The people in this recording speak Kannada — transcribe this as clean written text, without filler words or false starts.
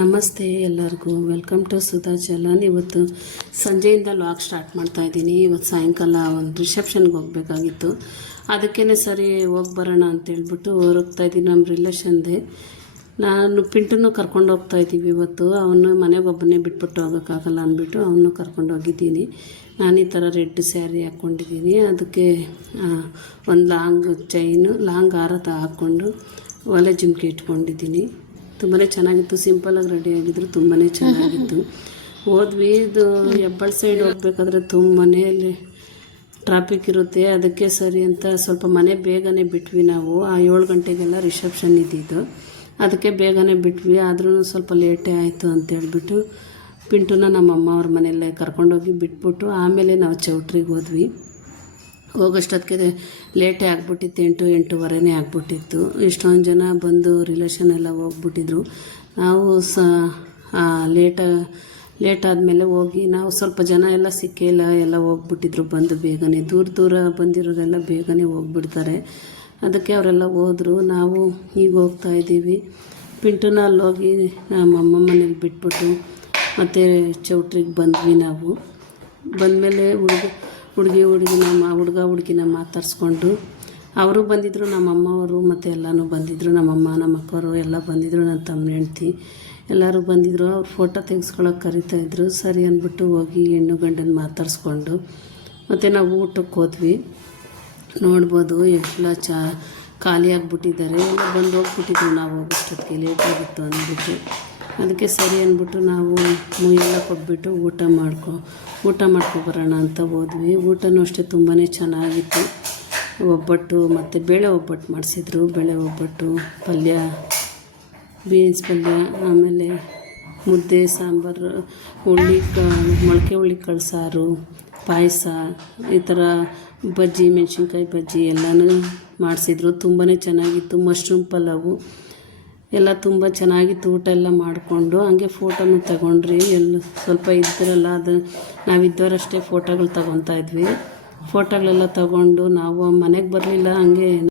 ನಮಸ್ತೆ ಎಲ್ಲರಿಗೂ, ವೆಲ್ಕಮ್ ಟು ಸುಧಾ ಚಲನ್. ಇವತ್ತು ಸಂಜೆಯಿಂದ ಲಾಗ್ ಸ್ಟಾರ್ಟ್ ಮಾಡ್ತಾ ಇದ್ದೀನಿ. ಇವತ್ತು ಸಾಯಂಕಾಲ ಒಂದು ರಿಸೆಪ್ಷನ್ಗೆ ಹೋಗಬೇಕಾಗಿತ್ತು. ಅದಕ್ಕೇ ಸರಿ ಹೋಗಿ ಬರೋಣ ಅಂತೇಳ್ಬಿಟ್ಟು ಹೋಗ್ತಾ ಇದ್ದೀನಿ. ನಮ್ಮ ರಿಲೇಷನ್ದೆ ನಾನು ಪಿಂಟನ್ನು ಕರ್ಕೊಂಡು ಹೋಗ್ತಾ ಇದ್ದೀವಿ. ಇವತ್ತು ಅವನು ಮನೆಗೆ ಒಬ್ಬನೇ ಬಿಟ್ಬಿಟ್ಟು ಹೋಗೋಕ್ಕಾಗಲ್ಲ ಅಂದ್ಬಿಟ್ಟು ಅವನು ಕರ್ಕೊಂಡು ಹೋಗಿದ್ದೀನಿ. ನಾನು ಈ ಥರ ರೆಡ್ ಸ್ಯಾರಿ ಹಾಕ್ಕೊಂಡಿದ್ದೀನಿ. ಅದಕ್ಕೆ ಒಂದು ಲಾಂಗ್ ಹಾರ ಹಾಕ್ಕೊಂಡು ಒಲೆ ಜುಮ್ಕಿ ಇಟ್ಕೊಂಡಿದ್ದೀನಿ. ತುಂಬಾ ಚೆನ್ನಾಗಿತ್ತು, ಸಿಂಪಲಾಗಿ ರೆಡಿ ಆಗಿದ್ರು, ತುಂಬಾ ಚೆನ್ನಾಗಿತ್ತು. ಹೋದ್ವಿ. ಇದು ಹೆಬ್ಬಾಳ ಸೈಡ್ ಹೋಗ್ಬೇಕಾದ್ರೆ ತುಂಬಾ ಟ್ರಾಫಿಕ್ ಇರುತ್ತೆ. ಅದಕ್ಕೆ ಸರಿ ಅಂತ ಸ್ವಲ್ಪ ಮನೆ ಬೇಗನೆ ಬಿಟ್ವಿ. ನಾವು 7 ಗಂಟೆಗೆಲ್ಲ ರಿಸೆಪ್ಷನ್ ಇದ್ದಿದ್ದು, ಅದಕ್ಕೆ ಬೇಗನೆ ಬಿಟ್ವಿ. ಆದ್ರೂ ಸ್ವಲ್ಪ ಲೇಟೇ ಆಯಿತು ಅಂತೇಳ್ಬಿಟ್ಟು ಪಿಂಟುನ ನಮ್ಮ ಅಮ್ಮ ಅವ್ರ ಮನೆಯಲ್ಲೇ ಕರ್ಕೊಂಡೋಗಿ ಬಿಟ್ಬಿಟ್ಟು ಆಮೇಲೆ ನಾವು ಚೌಟ್ರಿಗೆ ಹೋದ್ವಿ. ಹೋಗೋಷ್ಟೊತ್ತಿಗೆ ಲೇಟೇ ಆಗಿಬಿಟ್ಟಿತ್ತು, 8-8:15 ಆಗಿಬಿಟ್ಟಿತ್ತು. ಇಷ್ಟೊಂದು ಜನ ಬಂದು ರಿಲೇಷನ್ ಎಲ್ಲ ಹೋಗ್ಬಿಟ್ಟಿದ್ರು. ನಾವು ಲೇಟ್ ಆದಮೇಲೆ ಹೋಗಿ ನಾವು ಸ್ವಲ್ಪ ಜನ ಎಲ್ಲ ಸಿಕ್ಕಿಲ್ಲ, ಎಲ್ಲ ಹೋಗ್ಬಿಟ್ಟಿದ್ರು ಬಂದು ಬೇಗನೆ. ದೂರ ಬಂದಿರೋರೆಲ್ಲ ಬೇಗನೆ ಹೋಗ್ಬಿಡ್ತಾರೆ. ಅದಕ್ಕೆ ಅವರೆಲ್ಲ ಹೋದರು. ನಾವು ಈಗ ಹೋಗ್ತಾ ಇದ್ದೀವಿ. ಪಿಂಟುನ ಅಲ್ಲೋಗಿ ನಮ್ಮ ಅಮ್ಮ ಮನೇಲಿ ಬಿಟ್ಬಿಟ್ಟು ಮತ್ತು ಚೌಟ್ರಿಗೆ ಬಂದ್ವಿ. ನಾವು ಬಂದಮೇಲೆ ಹುಡುಗಿನ ಮಾತಾಡಿಸ್ಕೊಂಡು ಅವರು ಬಂದಿದ್ದರು. ನಮ್ಮ ಅಮ್ಮವರು ಮತ್ತು ಎಲ್ಲನೂ ಬಂದಿದ್ದರು. ನಮ್ಮಮ್ಮ, ನಮ್ಮ ಅಕ್ಕವರು ಎಲ್ಲ ಬಂದಿದ್ದರು. ನನ್ನ ತಮ್ಮ ಹೆಂಡ್ತಿ ಎಲ್ಲರೂ ಬಂದಿದ್ದರು. ಅವ್ರು ಫೋಟೋ ತೆಗೆಸ್ಕೊಳಕ್ಕೆ ಕರಿತಾಯಿದ್ರು. ಸರಿ ಅಂದ್ಬಿಟ್ಟು ಹೋಗಿ ಹೆಣ್ಣು ಗಂಡನ ಮಾತಾಡಿಸ್ಕೊಂಡು ಮತ್ತು ನಾವು ಊಟಕ್ಕೆ ಹೋದ್ವಿ. ನೋಡ್ಬೋದು ಎಲ್ಲ ಖಾಲಿ ಆಗಿಬಿಟ್ಟಿದ್ದಾರೆ. ಎಲ್ಲ ಬಂದು ಹೋಗ್ಬಿಟ್ಟಿದ್ರು. ನಾವು ಹೋಗೋಷ್ಟೊತ್ತಿಗೆ ಲೇಟ್ ಆಗಿತ್ತು ಅಂದ್ಬಿಟ್ಟು ಅದಕ್ಕೆ ಸರಿ ಅಂದ್ಬಿಟ್ಟು ನಾವು ಎಲ್ಲ ಕೊಟ್ಬಿಟ್ಟು ಊಟ ಮಾಡ್ಕೊಬರೋಣ ಅಂತ ಹೋದ್ವಿ. ಊಟನೂ ಅಷ್ಟೇ ತುಂಬಾ ಚೆನ್ನಾಗಿತ್ತು. ಒಬ್ಬಟ್ಟು ಮತ್ತು ಬೇಳೆ ಒಬ್ಬಟ್ಟು ಮಾಡಿಸಿದ್ರು. ಬೇಳೆ ಒಬ್ಬಟ್ಟು, ಪಲ್ಯ, ಬೀನ್ಸ್ ಪಲ್ಯ, ಆಮೇಲೆ ಮುದ್ದೆ, ಸಾಂಬಾರು, ಮೊಳಕೆ ಹುಳ್ಳಿಕಾಳು ಸಾರು, ಪಾಯಸ, ಈ ಥರ ಬಜ್ಜಿ, ಮೆಣಸಿನ್ಕಾಯಿ ಬಜ್ಜಿ ಎಲ್ಲನೂ ಮಾಡಿಸಿದ್ರು. ತುಂಬಾ ಚೆನ್ನಾಗಿತ್ತು. ಮಶ್ರೂಮ್ ಪಲಾವು ಎಲ್ಲ ತುಂಬ ಚೆನ್ನಾಗಿತ್ತು. ಊಟ ಎಲ್ಲ ಮಾಡಿಕೊಂಡು ಹಂಗೆ ಫೋಟೋನು ತಗೊಂಡ್ರಿ. ಎಲ್ಲ ಸ್ವಲ್ಪ ಇದ್ರಲ್ಲ, ಅದು ನಾವಿದ್ದವರಷ್ಟೇ ಫೋಟೋಗಳು ತಗೊತಾ ಇದ್ವಿ. ಫೋಟೋಗಳೆಲ್ಲ ತಗೊಂಡು ನಾವು ಮನೆಗೆ ಬರಲಿಲ್ಲ, ಹಂಗೆ